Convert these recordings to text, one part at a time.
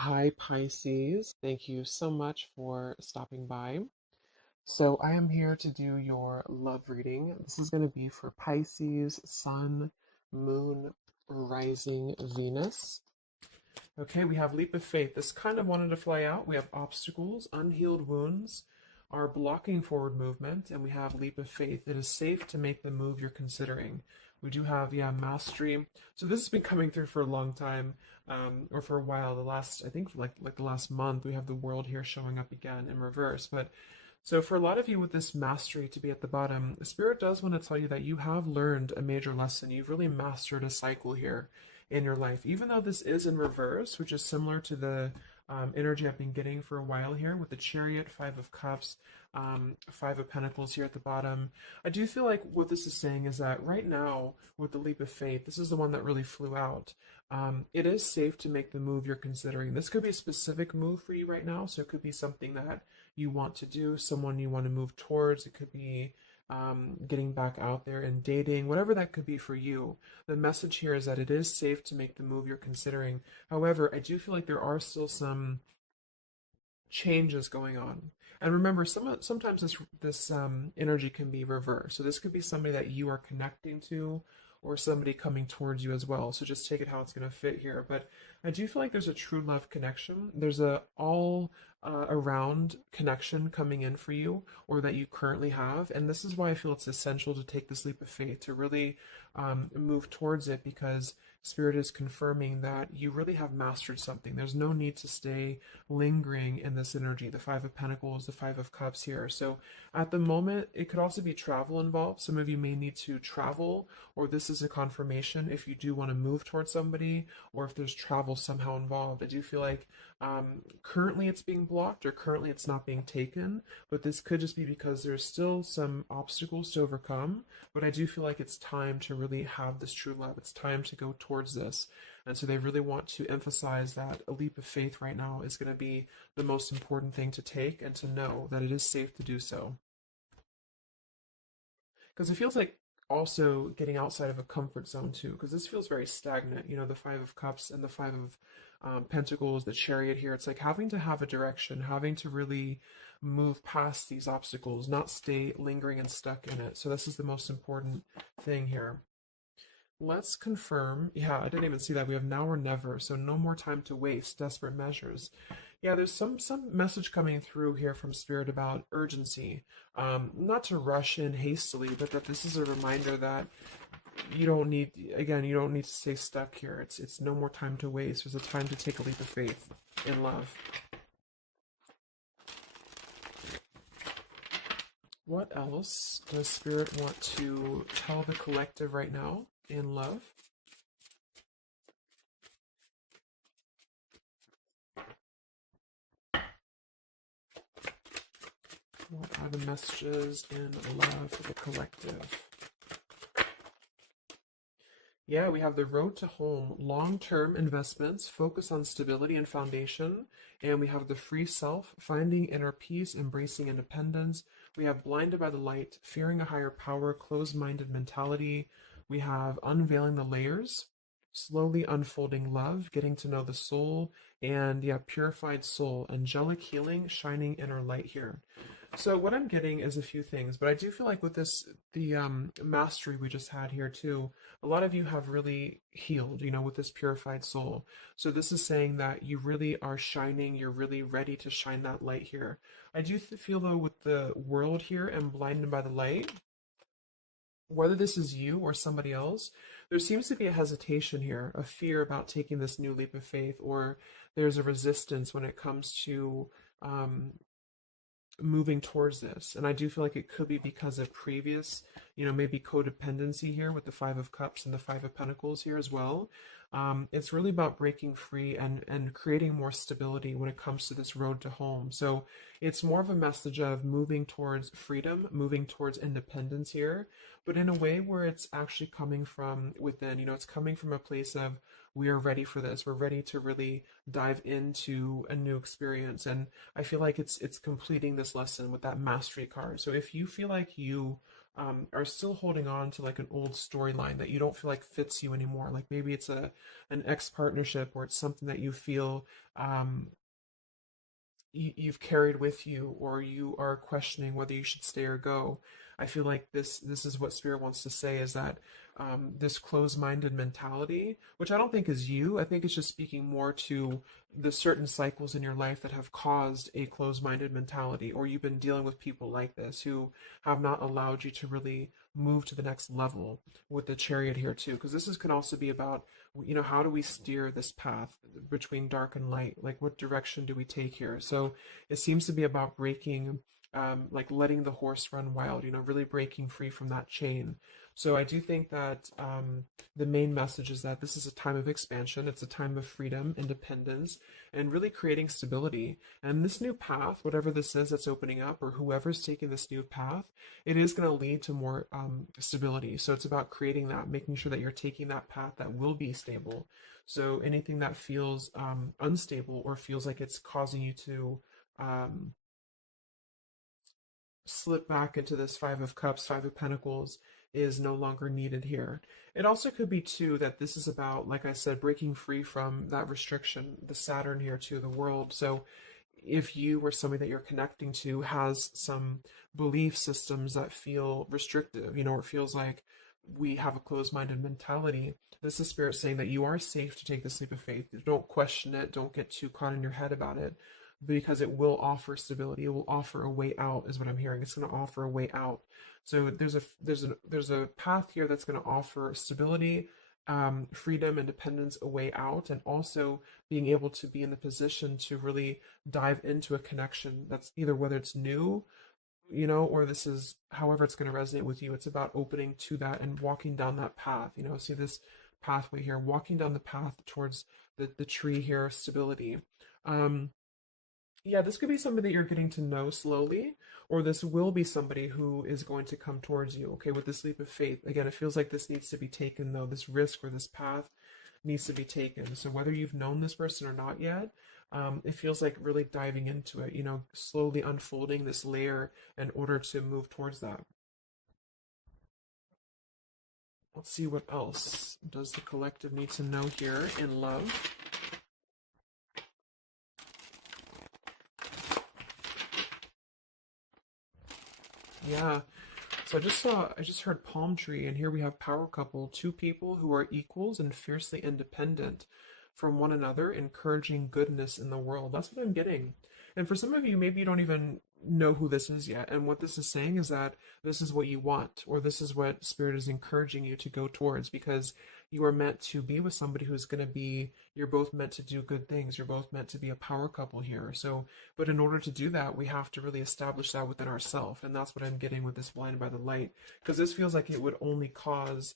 Hi, Pisces. Thank you so much for stopping by. So, I am here to do your love reading. This is going to be for Pisces, Sun, Moon, Rising, Venus. Okay, we have Leap of Faith. This kind of wanted to fly out. We have obstacles, unhealed wounds are blocking forward movement, and we have Leap of Faith. It is safe to make the move you're considering. We do have, yeah, Mastery. So this has been coming through for a long time, or for a while. The last, I think, like the last month, we have the World here showing up again in reverse. But so for a lot of you with this Mastery to be at the bottom, Spirit does want to tell you that you have learned a major lesson. You've really mastered a cycle here in your life, even though this is in reverse, which is similar to the energy I've been getting for a while here with the Chariot, Five of Cups, Five of Pentacles here at the bottom. I do feel like what this is saying is that right now, with the Leap of Faith, this is the one that really flew out. It is safe to make the move you're considering. This could be a specific move for you right now, so it could be something that you want to do, someone you want to move towards. It could be getting back out there and dating, whatever that could be for you. The message here is that it is safe to make the move you're considering. However, I do feel like there are still some changes going on. And remember, sometimes this energy can be reversed. So this could be somebody that you are connecting to, or somebody coming towards you as well. So just take it how it's going to fit here. But I do feel like there's a true love connection. There's a all around connection coming in for you, or that you currently have. And this is why I feel it's essential to take this leap of faith to really move towards it, because Spirit is confirming that you really have mastered something. There's no need to stay lingering in this energy. The Five of Pentacles, the Five of Cups here. So at the moment, it could also be travel involved. Some of you may need to travel, or this is a confirmation if you do want to move towards somebody, or if there's travel somehow involved. I do feel like currently it's being blocked, or currently it's not being taken, but this could just be because there's still some obstacles to overcome. But I do feel like it's time to really have this true love. It's time to go towards this. And so they really want to emphasize that a leap of faith right now is going to be the most important thing to take, and to know that it is safe to do so. Because it feels like also getting outside of a comfort zone too, because this feels very stagnant. The Five of Cups and the Five of Pentacles, the Chariot here. It's like having to have a direction, having to really move past these obstacles, not stay lingering and stuck in it. So this is the most important thing here. Let's confirm. Yeah, I didn't even see that. We have now or never, so no more time to waste. Desperate measures. Yeah, there's some message coming through here from Spirit about urgency. Not to rush in hastily, but that this is a reminder that you don't need, again, you don't need to stay stuck here. It's no more time to waste. There's a time to take a leap of faith in love. What else does Spirit want to tell the collective right now in love? What are the messages in love for the collective? Yeah, we have the road to home, long-term investments, focus on stability and foundation. And we have the free self, finding inner peace, embracing independence. We have blinded by the light, fearing a higher power, closed-minded mentality. We have unveiling the layers, slowly unfolding love, getting to know the soul, and yeah, purified soul, angelic healing, shining inner light here. So what I'm getting is a few things, but I do feel like with this, the mastery we just had here too, a lot of you have really healed, with this purified soul. So this is saying that you really are shining, you're really ready to shine that light here. I do feel though with the world here and blinded by the light, whether this is you or somebody else, there seems to be a hesitation here, a fear about taking this new leap of faith, or there's a resistance when it comes to um, moving towards this. And I do feel like it could be because of previous, maybe codependency here with the Five of Cups and the Five of Pentacles here as well. It's really about breaking free and creating more stability when it comes to this road to home. So it's more of a message of moving towards freedom, moving towards independence here, but in a way where it's actually coming from within. It's coming from a place of, we are ready for this. We're ready to really dive into a new experience. And I feel like it's completing this lesson with that mastery card. So if you feel like you are still holding on to like an old storyline that you don't feel like fits you anymore. Like maybe it's a an ex partnership, or it's something that you feel um, you've carried with you, or you are questioning whether you should stay or go. I feel like this is what spirit wants to say, is that this closed-minded mentality, which I don't think is you, I think it's just speaking more to the certain cycles in your life that have caused a closed-minded mentality, or you've been dealing with people like this who have not allowed you to really move to the next level, with the chariot here too, because can also be about, how do we steer this path between dark and light? Like, what direction do we take here? So it seems to be about breaking, like letting the horse run wild, really breaking free from that chain. So I do think that the main message is that this is a time of expansion. It's a time of freedom, independence, and really creating stability. And this new path, whatever this is that's opening up, or whoever's taking this new path, it is going to lead to more stability. So it's about creating that, making sure that you're taking that path that will be stable. So anything that feels unstable, or feels like it's causing you to um, slip back into this Five of Cups, Five of Pentacles, is no longer needed here. It also could be too that this is about, like I said, breaking free from that restriction, the Saturn here too, the world. So if you or somebody that you're connecting to has some belief systems that feel restrictive, or it feels like we have a closed-minded mentality, this is spirit saying that you are safe to take this leap of faith. Don't question it. Don't get too caught in your head about it, because it will offer stability. It will offer a way out, is what I'm hearing. It's going to offer a way out. So there's a path here that's going to offer stability, freedom, independence, a way out, and also being able to be in the position to really dive into a connection that's either, whether it's new, or this is however it's going to resonate with you. It's about opening to that and walking down that path. See this pathway here, walking down the path towards the tree here, stability. Um, yeah, this could be somebody that you're getting to know slowly, or this will be somebody who is going to come towards you. Okay, with this leap of faith, again, it feels like this needs to be taken, though. This risk or this path needs to be taken. So whether you've known this person or not yet, it feels like really diving into it, slowly unfolding this layer in order to move towards that. Let's see, what else does the collective need to know here in love. Yeah. So I just heard palm tree, and here we have power couple, two people who are equals and fiercely independent from one another, encouraging goodness in the world. That's what I'm getting. And for some of you, maybe you don't even know who this is yet. And what this is saying is that this is what you want, or this is what Spirit is encouraging you to go towards, because you are meant to be with somebody who's going to be, you're both meant to do good things. You're both meant to be a power couple here. So, but in order to do that, we have to really establish that within ourselves. And that's what I'm getting with this blind by the light, because this feels like it would only cause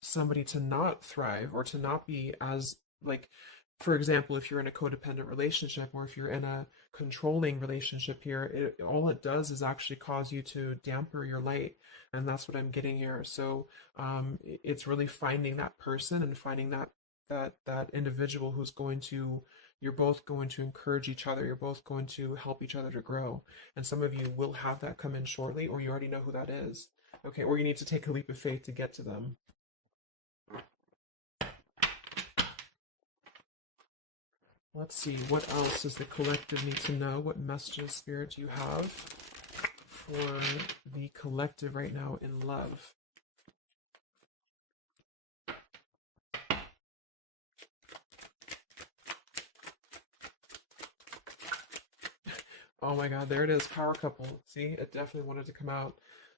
somebody to not thrive, or to not be as, like, for example, if you're in a codependent relationship, or if you're in a controlling relationship here, all it does is actually cause you to damper your light. And that's what I'm getting here. So it's really finding that person, and finding that individual who's going to, you're both going to encourage each other. You're both going to help each other to grow. And some of you will have that come in shortly, or you already know who that is. Okay, or you need to take a leap of faith to get to them. Let's see, what else does the collective need to know? What messages, Spirit, do you have for the collective right now in love? Oh my God, there it is, power couple. See, it definitely wanted to come out.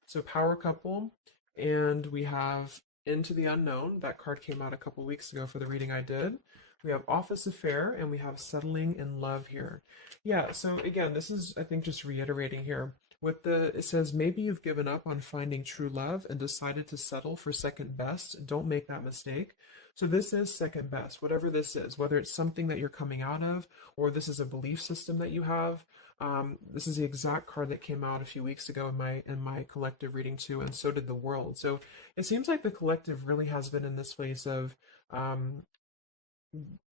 So power couple, and we have Into the Unknown. That card came out a couple weeks ago for the reading I did. We have Office Affair, and we have Settling in Love here. Yeah, so again, this is, I think, just reiterating here. With it says, maybe you've given up on finding true love and decided to settle for second best. Don't make that mistake. So this is second best, whatever this is, whether it's something that you're coming out of, or this is a belief system that you have. This is the exact card that came out a few weeks ago in my collective reading too, and so did the world. So it seems like the collective really has been in this place of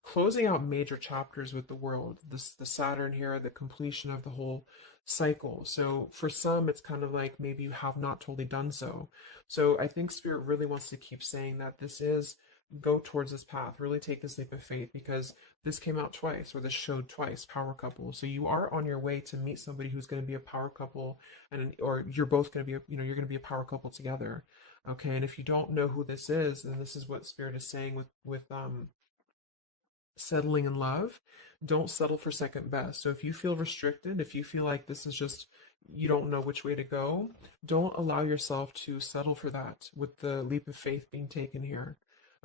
closing out major chapters with the world. This the Saturn here, the completion of the whole cycle. So for some, it's kind of like maybe you have not totally done so. So I think Spirit really wants to keep saying that this is go towards this path. Really take this leap of faith because this came out twice, or this showed twice. Power couple. So you are on your way to meet somebody who's going to be a power couple, and or you're both going to be, you're going to be a power couple together. Okay, and if you don't know who this is, then this is what Spirit is saying with settling in love. Don't settle for second best. So if you feel restricted, if you feel like this is just, you don't know which way to go, don't allow yourself to settle for that with the leap of faith being taken here.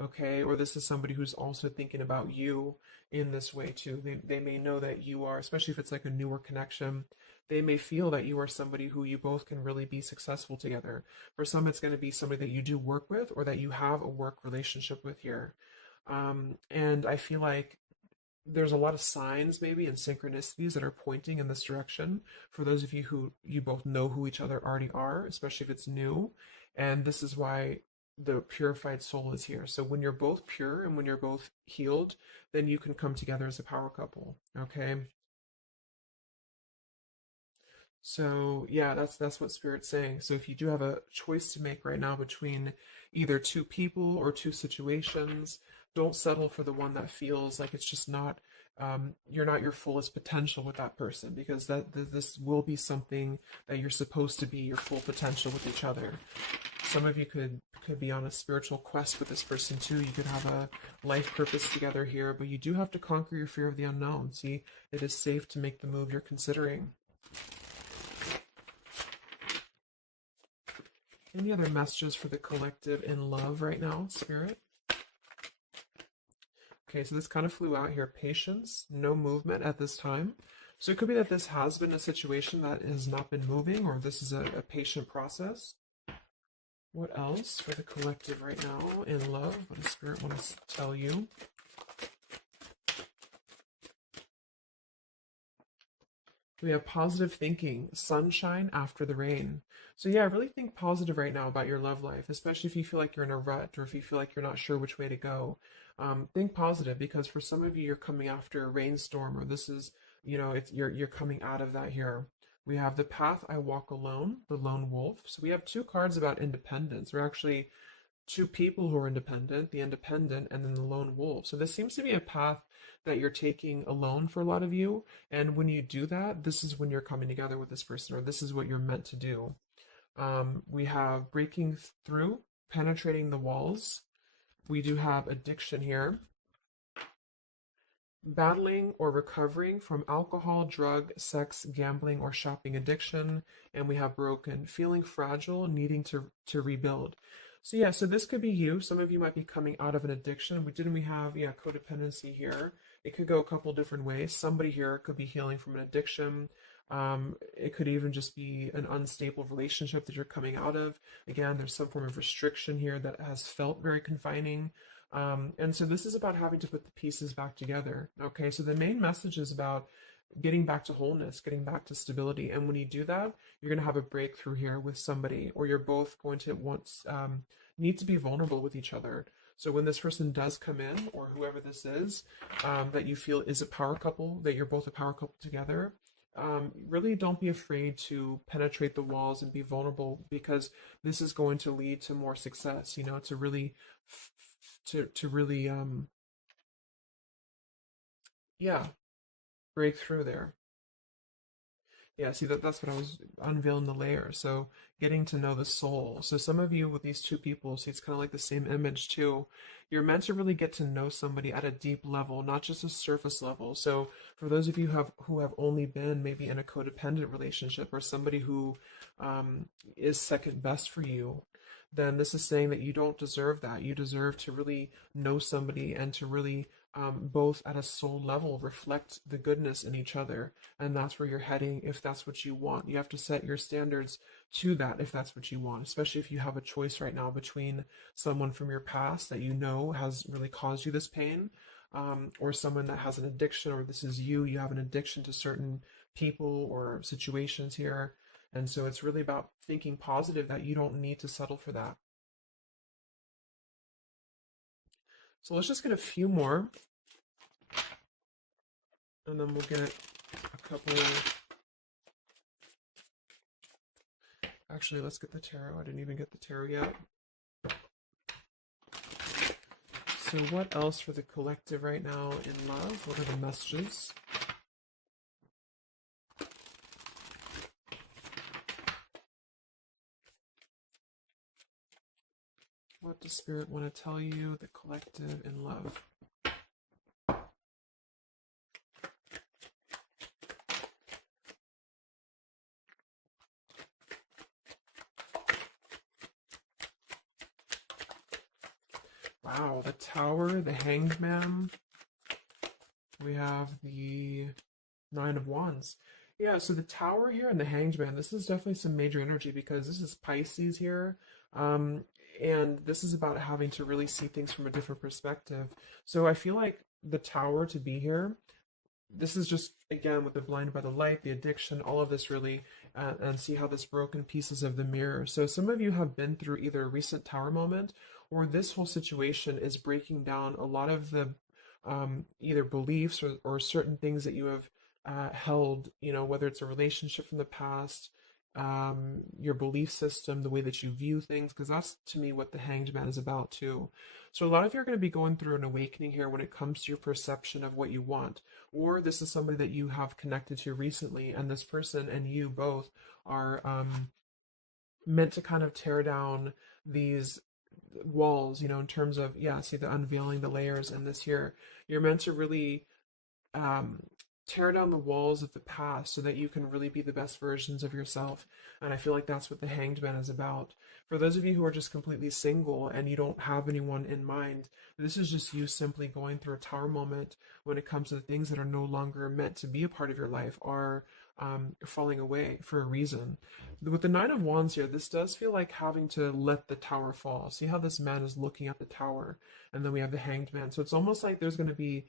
Okay, or this is somebody who's also thinking about you in this way too. They may know that you are, especially if it's like a newer connection, they may feel that you are somebody who you both can really be successful together. For some, it's going to be somebody that you do work with or that you have a work relationship with here. And I feel like there's a lot of signs maybe and synchronicities that are pointing in this direction for those of you who you both know who each other already are, especially if it's new. And this is why the purified soul is here. So when you're both pure and when you're both healed, then you can come together as a power couple. Okay. So yeah, that's what Spirit's saying. So if you do have a choice to make right now between either two people or two situations, don't settle for the one that feels like it's just not you're not your fullest potential with that person because this will be something that you're supposed to be your full potential with each other. Some of you could be on a spiritual quest with this person too. You could have a life purpose together here, but you do have to conquer your fear of the unknown. See, it is safe to make the move you're considering. Any other messages for the collective in love right now, Spirit? Okay, so this kind of flew out here. Patience, no movement at this time. So it could be that this has been a situation that has not been moving, or this is a patient process. What else for the collective right now in love? What does Spirit want to tell you? We have positive thinking, sunshine after the rain. So yeah, really think positive right now about your love life, especially if you feel like you're in a rut or if you feel like you're not sure which way to go. Think positive because for some of you, you're coming after a rainstorm, or this is, you're coming out of that here. We have the path I walk alone, the lone wolf. So we have two cards about independence. We're actually two people who are independent, the independent, and then the lone wolf. So this seems to be a path that you're taking alone for a lot of you. And when you do that, this is when you're coming together with this person, or this is what you're meant to do. We have breaking through, penetrating the walls. We do have addiction here. Battling or recovering from alcohol, drug, sex, gambling, or shopping addiction. And we have broken, feeling fragile, needing to rebuild. So yeah, so this could be you. Some of you might be coming out of an addiction. We have, yeah, codependency here. It could go a couple different ways. Somebody here could be healing from an addiction. It could even just be an unstable relationship that you're coming out of. Again, there's some form of restriction here that has felt very confining. And so this is about having to put the pieces back together. Okay, so the main message is about getting back to wholeness, getting back to stability. And when you do that, you're going to have a breakthrough here with somebody, or you're both going to need to be vulnerable with each other. So when this person does come in, or whoever this is, that you feel is a power couple, that you're both a power couple together, really don't be afraid to penetrate the walls and be vulnerable because this is going to lead to more success, to really to really yeah, break through there. Yeah, see that's what I was unveiling the layer. So getting to know the soul. So some of you with these two people, see it's kind of like the same image too. You're meant to really get to know somebody at a deep level, not just a surface level. So for those of you who have only been maybe in a codependent relationship or somebody who is second best for you, then this is saying that you don't deserve that. You deserve to really know somebody and to really both at a soul level reflect the goodness in each other, and that's where you're heading if that's what you want. You have to set your standards to that if that's what you want, especially if you have a choice right now between someone from your past that you know has really caused you this pain, or someone that has an addiction, or this is you have an addiction to certain people or situations here. And so it's really about thinking positive that you don't need to settle for that. So let's just get a few more. and then we'll get a couple. Actually, let's get the tarot. I didn't even get the tarot yet. So what else for the collective right now in love? What are the messages? What does Spirit want to tell you, the collective in love? Wow, the Tower, the Hanged Man. We have the Nine of Wands. Yeah, so the Tower here and the Hanged Man, this is definitely some major energy because this is Pisces here. Um, and this is about having to really see things from a different perspective. So I feel like the Tower to be here, this is just again with the blinded by the light, the addiction, all of this really, and see how this broken pieces of the mirror. So some of you have been through either a recent tower moment, or this whole situation is breaking down a lot of the either beliefs or certain things that you have held. You know, whether it's a relationship from the past, your belief system, the way that you view things, because that's to me what the Hanged Man is about too. So a lot of you are going to be going through an awakening here when it comes to your perception of what you want, or this is somebody that you have connected to recently, and this person and you both are meant to kind of tear down these walls, you know, in terms of, yeah, see the unveiling the layers in this here. You're meant to really um, tear down the walls of the past so that you can really be the best versions of yourself. And I feel like that's what the Hanged Man is about. For those of you who are just completely single and you don't have anyone in mind, this is just you simply going through a tower moment when it comes to the things that are no longer meant to be a part of your life, are falling away for a reason. With the Nine of Wands here, this does feel like having to let the tower fall. See how this man is looking at the tower, and then we have the Hanged Man. So it's almost like there's going to be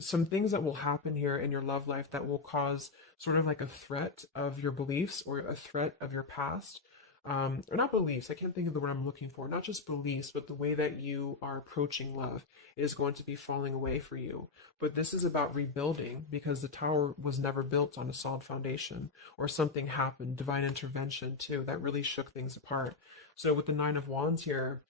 some things that will happen here in your love life that will cause sort of like a threat of your beliefs or a threat of your past. Or not beliefs, I can't think of the word I'm looking for. Not just beliefs, but the way that you are approaching love is going to be falling away for you. But this is about rebuilding because the tower was never built on a solid foundation, or something happened, divine intervention too, that really shook things apart. So with the Nine of Wands here,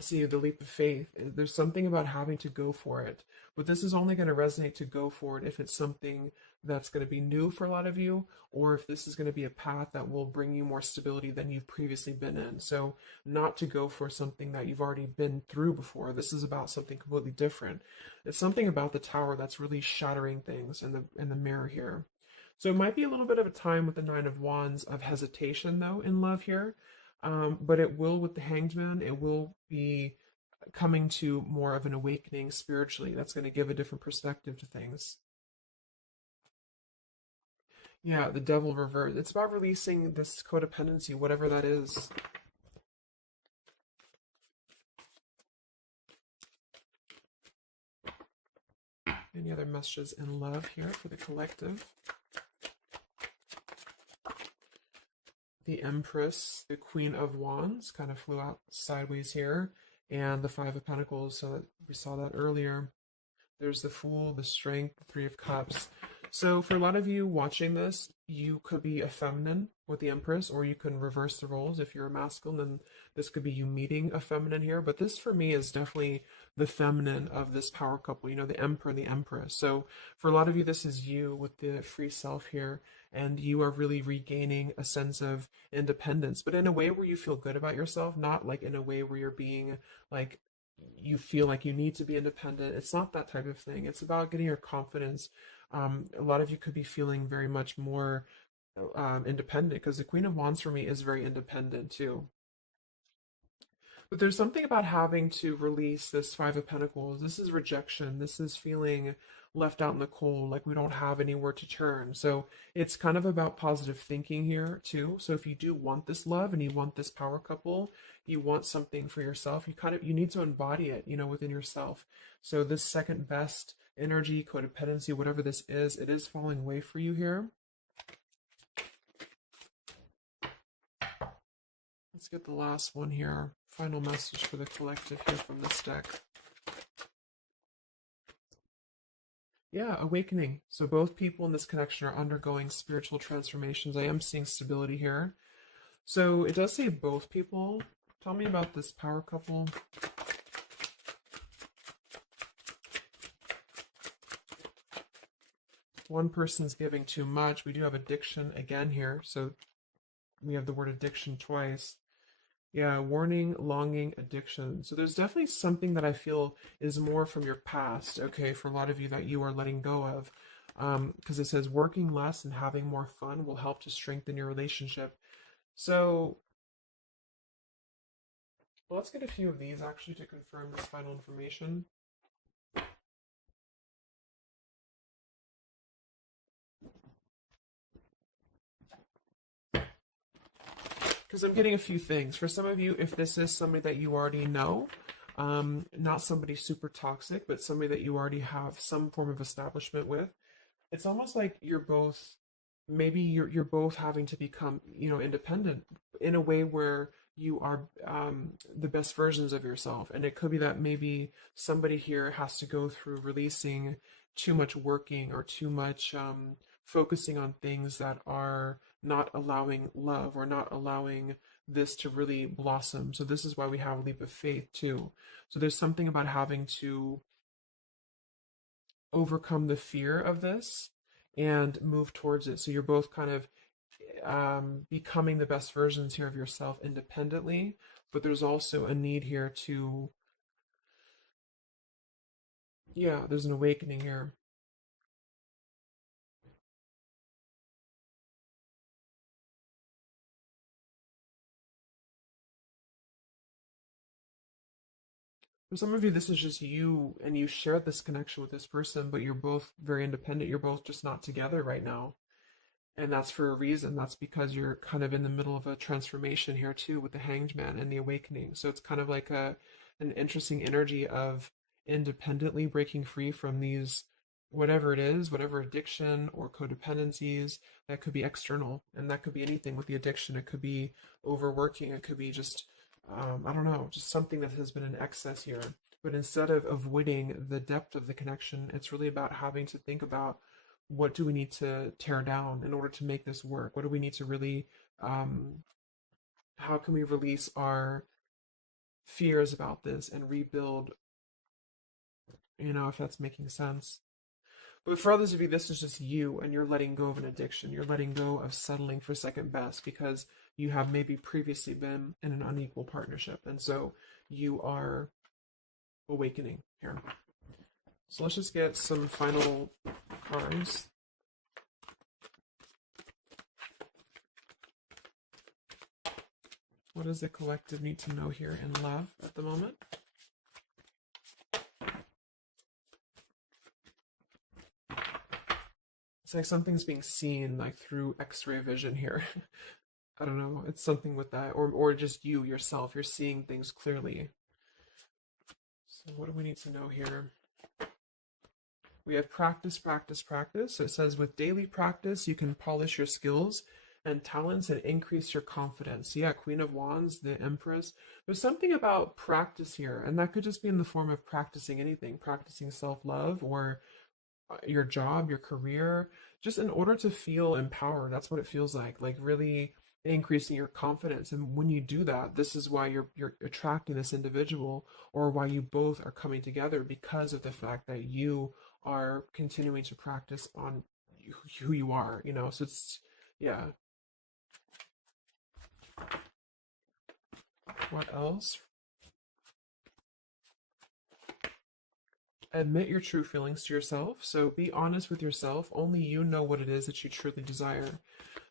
see the leap of faith, there's something about having to go for it, but this is only going to resonate to go for it if it's something that's going to be new for a lot of you, or if this is going to be a path that will bring you more stability than you've previously been in. So not to go for something that you've already been through before. This is about something completely different. It's something about the tower that's really shattering things in the mirror here. So it might be a little bit of a time with the Nine of Wands of hesitation though in love here. But it will, with the Hanged Man, it will be coming to more of an awakening spiritually. That's going to give a different perspective to things. Yeah, the Devil reverse. It's about releasing this codependency, whatever that is. Any other messages in love here for the collective? The Empress, the Queen of Wands, kind of flew out sideways here, and the Five of Pentacles. So we saw that earlier. There's the Fool, the Strength, the Three of Cups. So for a lot of you watching this, you could be a feminine with the Empress, or you can reverse the roles. If you're a masculine, then this could be you meeting a feminine here. But this for me is definitely the feminine of this power couple, you know, the Emperor and the Empress. So for a lot of you, this is you with the free self here, and you are really regaining a sense of independence, but in a way where you feel good about yourself, not like in a way where you're being like, you feel like you need to be independent. It's not that type of thing. It's about getting your confidence. A lot of you could be feeling very much more independent, because the Queen of Wands for me is very independent too. But there's something about having to release this Five of Pentacles. This is rejection. This is feeling left out in the cold, like we don't have anywhere to turn. So it's kind of about positive thinking here too. So if you do want this love and you want this power couple, you want something for yourself, you need to embody it, you know, within yourself. So this second best energy, codependency, whatever this is, it is falling away for you here. Let's get the last one here. Final message for the collective here from this deck. Yeah, awakening. So both people in this connection are undergoing spiritual transformations. I am seeing stability here. So it does say both people. Tell me about this power couple. One person's giving too much. We do have addiction again here. So we have the word addiction twice. Yeah, warning, longing, addiction. So there's definitely something that I feel is more from your past, okay, for a lot of you that you are letting go of. Because it says working less and having more fun will help to strengthen your relationship. So let's get a few of these actually to confirm this final information. Because I'm getting a few things. For some of you, if this is somebody that you already know, not somebody super toxic, but somebody that you already have some form of establishment with, it's almost like you're both, maybe you're both having to become, independent in a way where you are the best versions of yourself. And it could be that maybe somebody here has to go through releasing too much working or too much focusing on things that are not allowing love or not allowing this to really blossom. So this is why we have a leap of faith too. So there's something about having to overcome the fear of this and move towards it. So you're both kind of becoming the best versions here of yourself independently, but there's also a need here to, yeah, there's an awakening here. For some of you, this is just you and you share this connection with this person, but you're both very independent. You're both just not together right now. And that's for a reason. That's because you're kind of in the middle of a transformation here too with the Hanged Man and the awakening. So it's kind of like an interesting energy of independently breaking free from these whatever it is, whatever addiction or codependencies that could be external, and that could be anything with the addiction. It could be overworking. It could be just I don't know, just something that has been in excess here. But instead of avoiding the depth of the connection, it's really about having to think about what do we need to tear down in order to make this work? What do we need to really, um, how can we release our fears about this and rebuild, if that's making sense? But for others of you, this is just you and you're letting go of an addiction. You're letting go of settling for second best because you have maybe previously been in an unequal partnership. And so you are awakening here. So let's just get some final cards. What does the collective need to know here in love at the moment? It's like something's being seen like through X-ray vision here. I don't know. It's something with that, or just you yourself. You're seeing things clearly. So what do we need to know here? We have practice, practice, practice. So it says with daily practice, you can polish your skills and talents and increase your confidence. Yeah, Queen of Wands, the Empress. There's something about practice here, and that could just be in the form of practicing anything, practicing self-love or your job, your career, just in order to feel empowered. That's what it feels like really increasing your confidence. And when you do that, this is why you're attracting this individual or why you both are coming together because of the fact that you are continuing to practice on who you are. So it's, yeah. What else? Admit your true feelings to yourself. So be honest with yourself. Only you know what it is that you truly desire.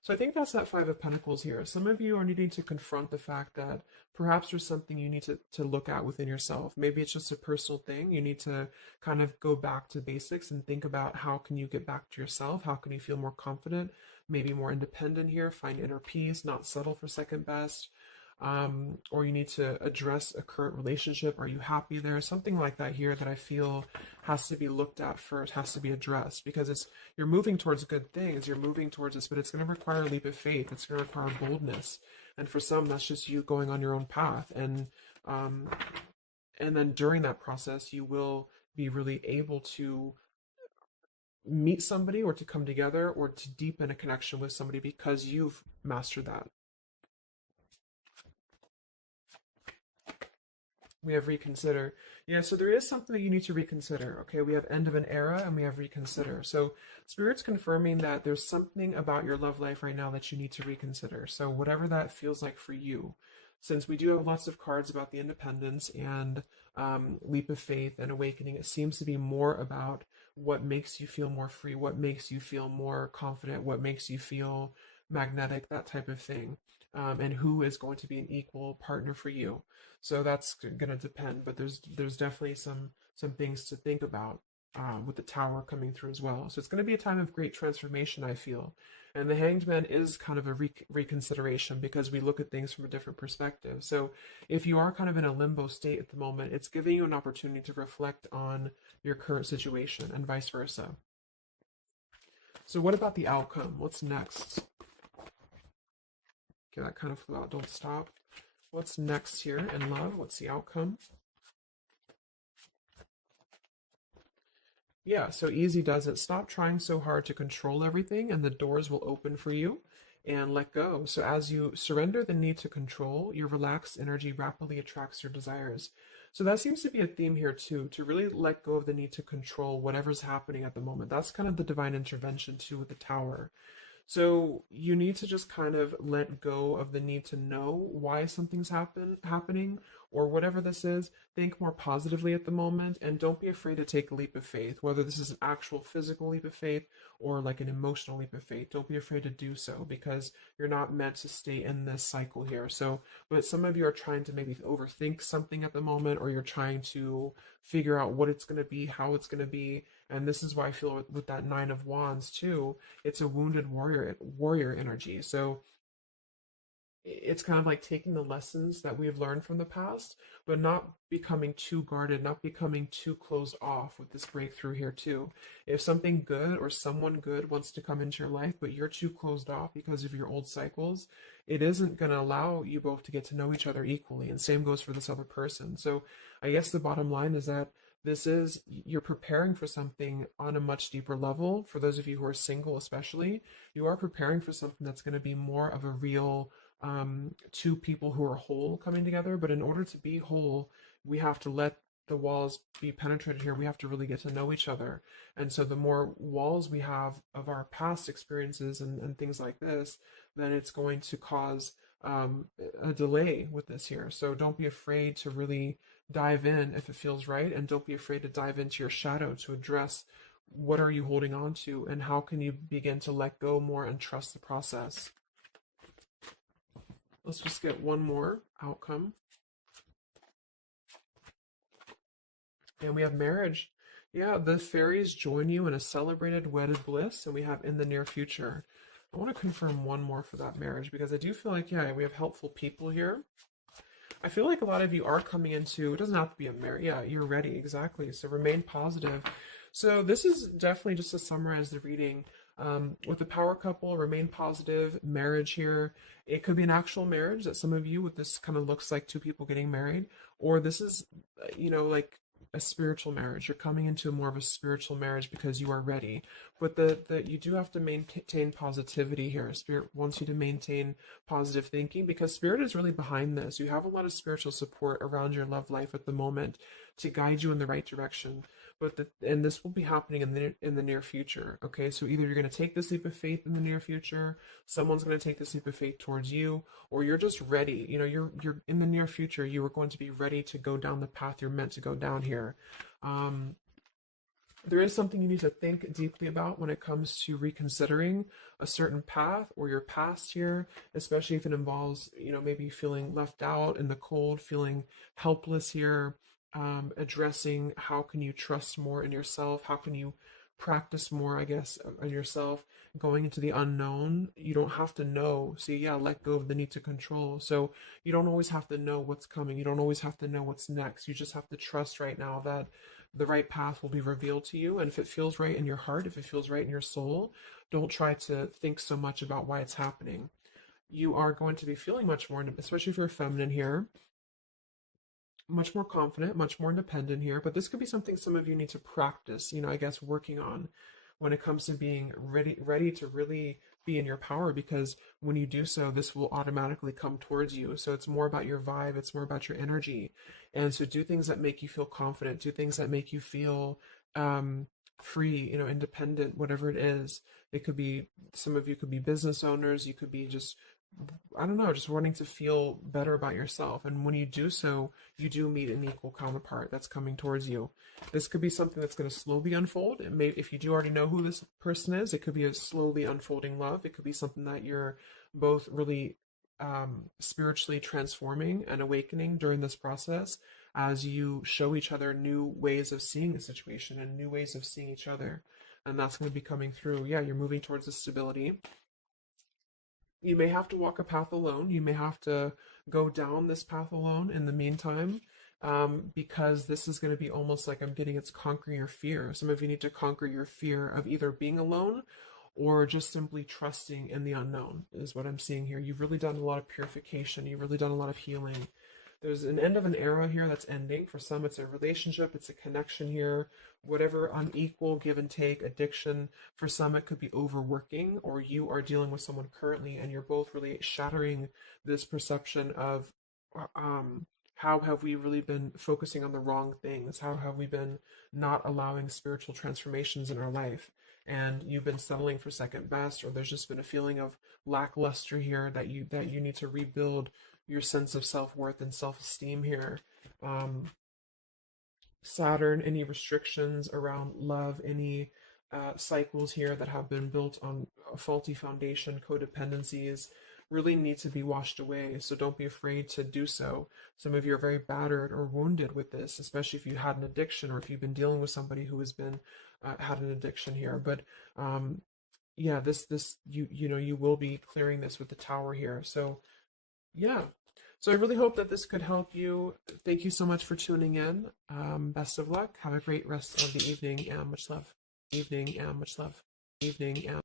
So I think that's that Five of Pentacles here. Some of you are needing to confront the fact that perhaps there's something you need to look at within yourself. Maybe it's just a personal thing. You need to kind of go back to basics and think about how can you get back to yourself? How can you feel more confident, maybe more independent here, find inner peace, not settle for second best. Or you need to address a current relationship. Are you happy there? Something like that here that I feel has to be looked at first, has to be addressed because you're moving towards good things, you're moving towards this, but it's going to require a leap of faith. It's going to require boldness, and for some, that's just you going on your own path, um, and then during that process, you will be really able to meet somebody or to come together or to deepen a connection with somebody because you've mastered that. We have reconsider. Yeah, so there is something that you need to reconsider. Okay, we have end of an era and we have reconsider. So Spirit's confirming that there's something about your love life right now that you need to reconsider. So whatever that feels like for you, since we do have lots of cards about the independence and leap of faith and awakening, it seems to be more about what makes you feel more free, what makes you feel more confident, what makes you feel magnetic, that type of thing, and who is going to be an equal partner for you. So that's going to depend, but there's definitely some things to think about with the tower coming through as well. So it's going to be a time of great transformation, I feel. And the Hanged Man is kind of a reconsideration because we look at things from a different perspective. So if you are kind of in a limbo state at the moment, it's giving you an opportunity to reflect on your current situation and vice versa. So what about the outcome? What's next? Okay, that kind of flew out. Don't stop. What's next here in love? What's the outcome? Yeah, so easy does it. Stop trying so hard to control everything, and the doors will open for you and let go. So, as you surrender the need to control, your relaxed energy rapidly attracts your desires. So, that seems to be a theme here, too, to really let go of the need to control whatever's happening at the moment. That's kind of the divine intervention, too, with the tower. So you need to just kind of let go of the need to know why something's happening or whatever this is. Think more positively at the moment and don't be afraid to take a leap of faith, whether this is an actual physical leap of faith or like an emotional leap of faith. Don't be afraid to do so because you're not meant to stay in this cycle here. So, but some of you are trying to maybe overthink something at the moment, or you're trying to figure out what it's going to be, how it's going to be. And this is why I feel with that Nine of Wands too, it's a wounded warrior energy. So it's kind of like taking the lessons that we've learned from the past, but not becoming too guarded, not becoming too closed off with this breakthrough here too. If something good or someone good wants to come into your life, but you're too closed off because of your old cycles, it isn't going to allow you both to get to know each other equally. And same goes for this other person. So I guess the bottom line is that this is you're preparing for something on a much deeper level. For those of you who are single, especially, you are preparing for something that's going to be more of a real two people who are whole coming together. But in order to be whole, we have to let the walls be penetrated here. We have to really get to know each other. And so the more walls we have of our past experiences and things like this, then it's going to cause a delay with this here. So don't be afraid to really dive in if it feels right. And don't be afraid to dive into your shadow to address what are you holding on to and how can you begin to let go more and trust the process. Let's just get one more outcome. And we have marriage. Yeah, the fairies join you in a celebrated wedded bliss, and we have in the near future. I want to confirm one more for that marriage because I do feel like, yeah, we have helpful people here. I feel like a lot of you are coming into, it doesn't have to be a marriage. Yeah, you're ready, exactly. So remain positive. So this is definitely just to summarize the reading. With the power couple, remain positive, marriage here. It could be an actual marriage that some of you with this kind of looks like two people getting married, or this is, like a spiritual marriage. You're coming into more of a spiritual marriage because you are ready. But the you do have to maintain positivity here. Spirit wants you to maintain positive thinking because Spirit is really behind this. You have a lot of spiritual support around your love life at the moment to guide you in the right direction. And this will be happening in the near future. Okay, so either you're going to take this leap of faith in the near future, someone's going to take this leap of faith towards you, or you're just ready. You're in the near future. You are going to be ready to go down the path you're meant to go down here. There is something you need to think deeply about when it comes to reconsidering a certain path or your past here, especially if it involves, maybe feeling left out in the cold, feeling helpless here, addressing how can you trust more in yourself, how can you practice more, I guess, on yourself, going into the unknown. You don't have to know. See, yeah, let go of the need to control. So you don't always have to know what's coming. You don't always have to know what's next. You just have to trust right now that the right path will be revealed to you. And if it feels right in your heart, if it feels right in your soul, don't try to think so much about why it's happening. You are going to be feeling much more, especially if you're feminine here, much more confident, much more independent here. But this could be something some of you need to practice, I guess, working on. when it comes to being ready to really be in your power, because when you do so, this will automatically come towards you. So it's more about your vibe, it's more about your energy. And so do things that make you feel confident, do things that make you feel um, free, independent, whatever it is. It could be, some of you could be business owners, you could be just, I don't know, just wanting to feel better about yourself. And when you do so, you do meet an equal counterpart that's coming towards you. This could be something that's going to slowly unfold. It may, if you do already know who this person is, it could be a slowly unfolding love. It could be something that you're both really spiritually transforming and awakening during this process, as you show each other new ways of seeing the situation and new ways of seeing each other. And that's going to be coming through. Yeah, you're moving towards the stability. You may have to walk a path alone. You may have to go down this path alone in the meantime, because this is going to be almost like, I'm getting, it's conquering your fear. Some of you need to conquer your fear of either being alone or just simply trusting in the unknown, is what I'm seeing here. You've really done a lot of purification. You've really done a lot of healing. There's an end of an era here that's ending. For some, it's a relationship, it's a connection here, whatever unequal give and take, addiction. For some, it could be overworking, or you are dealing with someone currently and you're both really shattering this perception of how have we really been focusing on the wrong things? How have we been not allowing spiritual transformations in our life? And you've been settling for second best, or there's just been a feeling of lackluster here that you need to rebuild your sense of self-worth and self-esteem here. Saturn, any restrictions around love, any cycles here that have been built on a faulty foundation, codependencies, really need to be washed away. So don't be afraid to do so. Some of you are very battered or wounded with this, especially if you had an addiction, or if you've been dealing with somebody who has been had an addiction here. But yeah, this you will be clearing this with the Tower here. So yeah. So I really hope that this could help you. Thank you so much for tuning in. Best of luck. Have a great rest of the evening, and much love. Evening and much love. Evening and